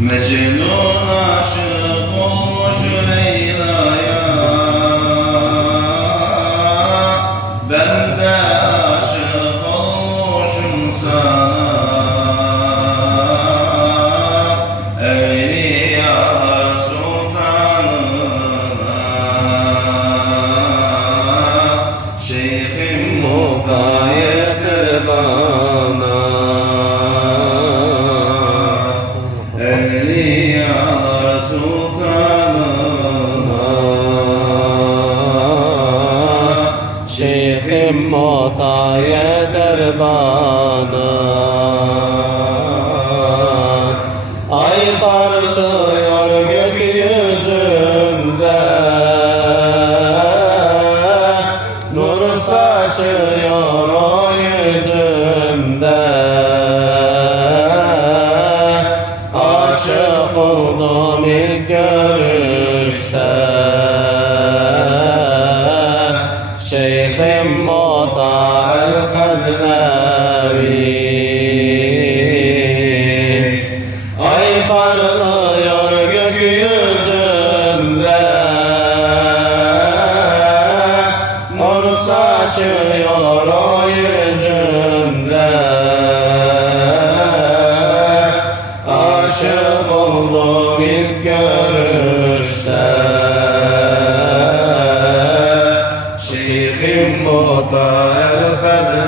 Mecnun aşık olmuş Leyla'ya, ben de aşık olmuşum sana. Evliyalar sultanına, Şeyhim mukayyettir bana. Evliyalar sultanına, Şeyhim mukayyettir bana. Ay parlıyor gökyüzünde, nur saçıyor o yüzümde. Aşık oldum ilk görüşte, Şeyhim Muta'el Haznevi. Ay parlıyor gökyüzünde, nur saçıyor o yüzümde. Aşık oldum ilk görüşte, Şeyhim Muta'el Haznevi.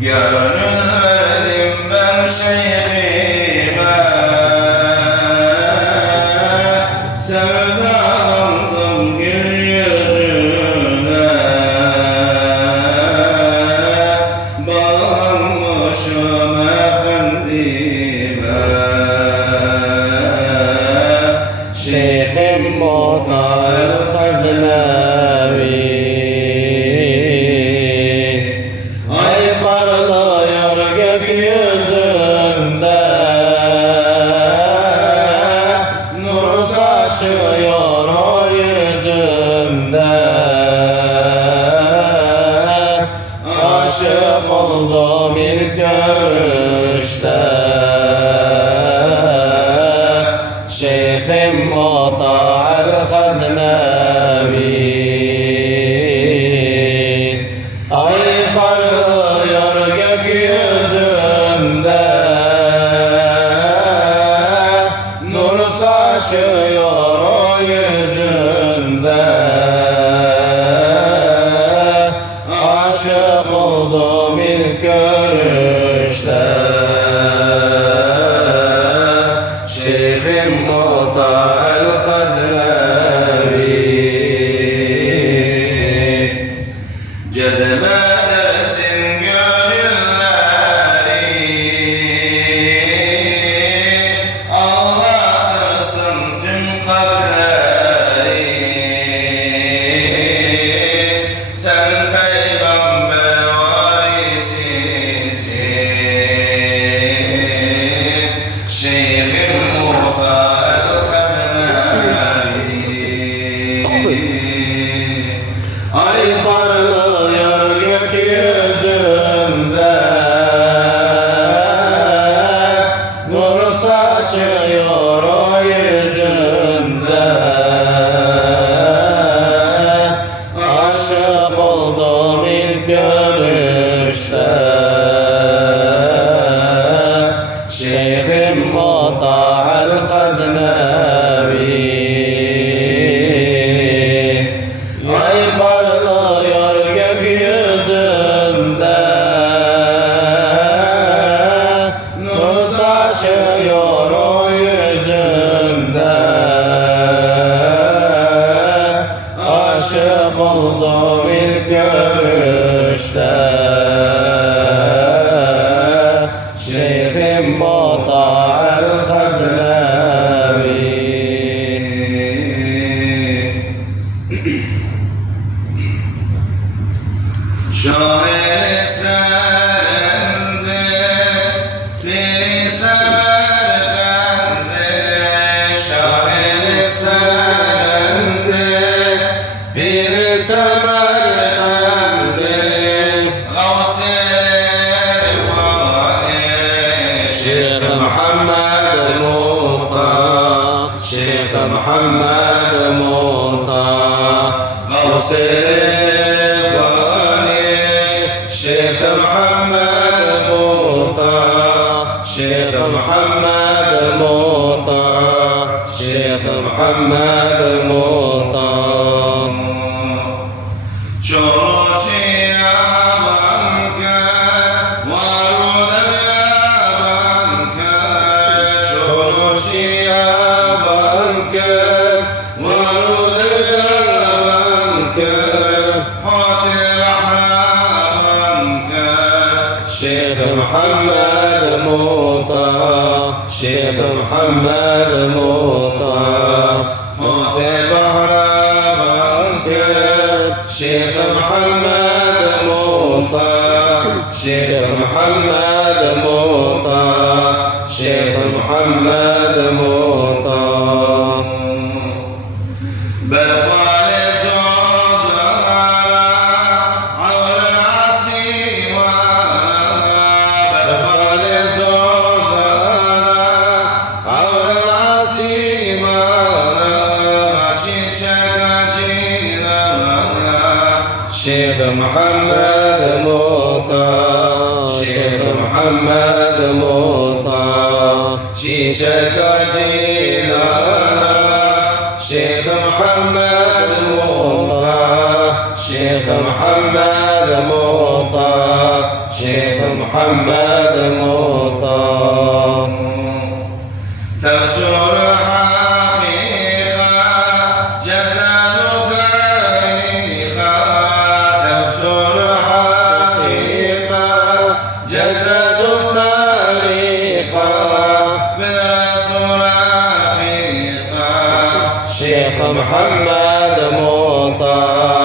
gönül verdim ben şeyhime, sevdalandım gül yüzüne. Bağlanmışım efendime, Şeyhim Muta'el Haznevi. Ay parlıyor gökyüzünde, nur saçıyor o yüzümde. Aşık oldum ilk görüşte, Şeyhim Muta'el Haznevi. Ay parlıyor gökyüzünde, nur saçıyor o yüzümde. Aşık oldum ilk görüşte, Şeyhim Muta'el Haznevi. cezbedersin gönülleri, ağlatırsın tüm kalpleri. Sen peygamber varisisin, Şeyhim Muta'el Haznevi. Ay parlıyor gökyüzünde, nur saçıyor o yüzümde. Aşık oldum ilk görüşte, محمد مطاع غوث الرفاني شيخ محمد مطاع شيخ محمد مطاع شيخ محمد مطاع شروطي أبانك ورود أبانك شروطي أبانك ورود أبانك حوت الأحرامك شيخ محمد مطاع شيخ محمد مطاع حوت بحر شيخ محمد مطاع شيخ محمد مطاع شيخ محمد مطاع بالفارس وزارة عور العسيمانة بالفارس وزارة عور العسيمانة شيخ محمد مطاع شيخ محمد مطاع شيشك جيلانا شيخ محمد مطاع شيخ محمد مطاع شيخ محمد مطاع تبشر الحقيقة جدد تاريخا تبشر الحقيقة جدد تاريخا بالرسول رفيقا شيخ محمد مطاع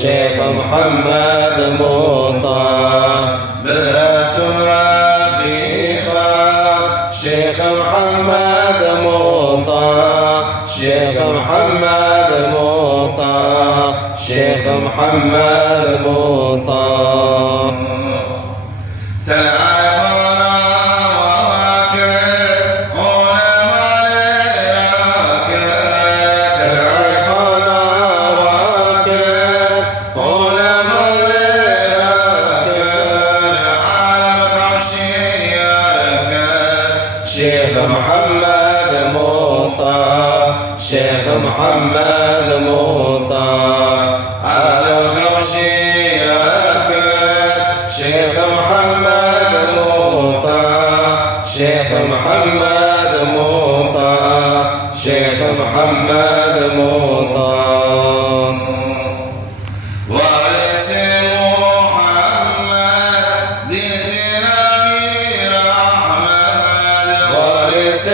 شيخ محمد مطاع بالرسول رفيقا شيخ محمد مطاع شيخ محمد مطاع شيخ محمد مطاع تعرفنا وراكب علماء لراكب تعرفنا راكب علماء لراكب عالم قرشي يركب شيخ محمد مطاع شيخ محمد مطاع على الخوشي راكب شيخ محمد مطاع شيخ محمد مطاع شيخ محمد مطاع وارث محمد دين أمير أحمد وارث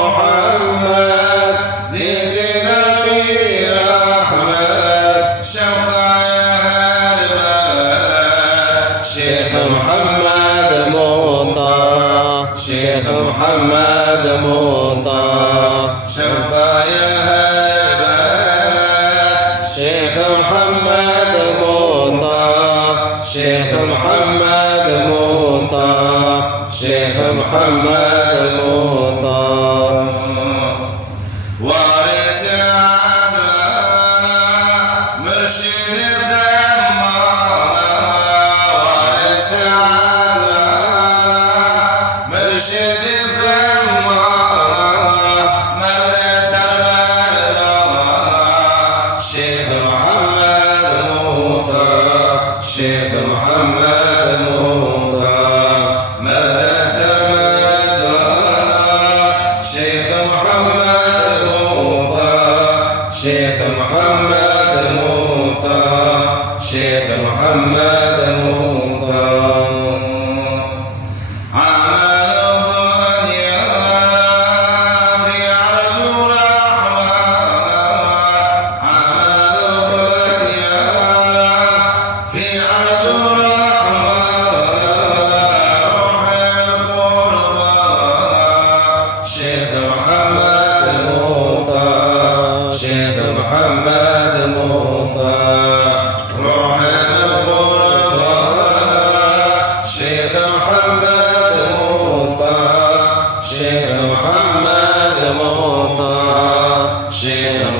محمد دين أمير أحمد شوقا البلد شيخ محمد مطاع شيخ محمد مطاع شوقا البلد شيخ محمد مطاع شيخ محمد مطاع شيخ محمد مطاع وارث عدنانا مرشد زمانا وارث عدنانا مرشد زمانا مدرس المردانا شيخ محمد مطاع شيخ محمد مطاع مدرس المدرسة شيخ محمد مطاع شيخ محمد مطاع شيخ محمد مطاع عمل بنيانا في عرض رحمانا عمل بنيانا في عرض رحمانا روح القربان شيخ محمد مطاع شيخ محمد مطاع روح القربان شيخ محمد مطاع شيخ محمد مطاع شيخ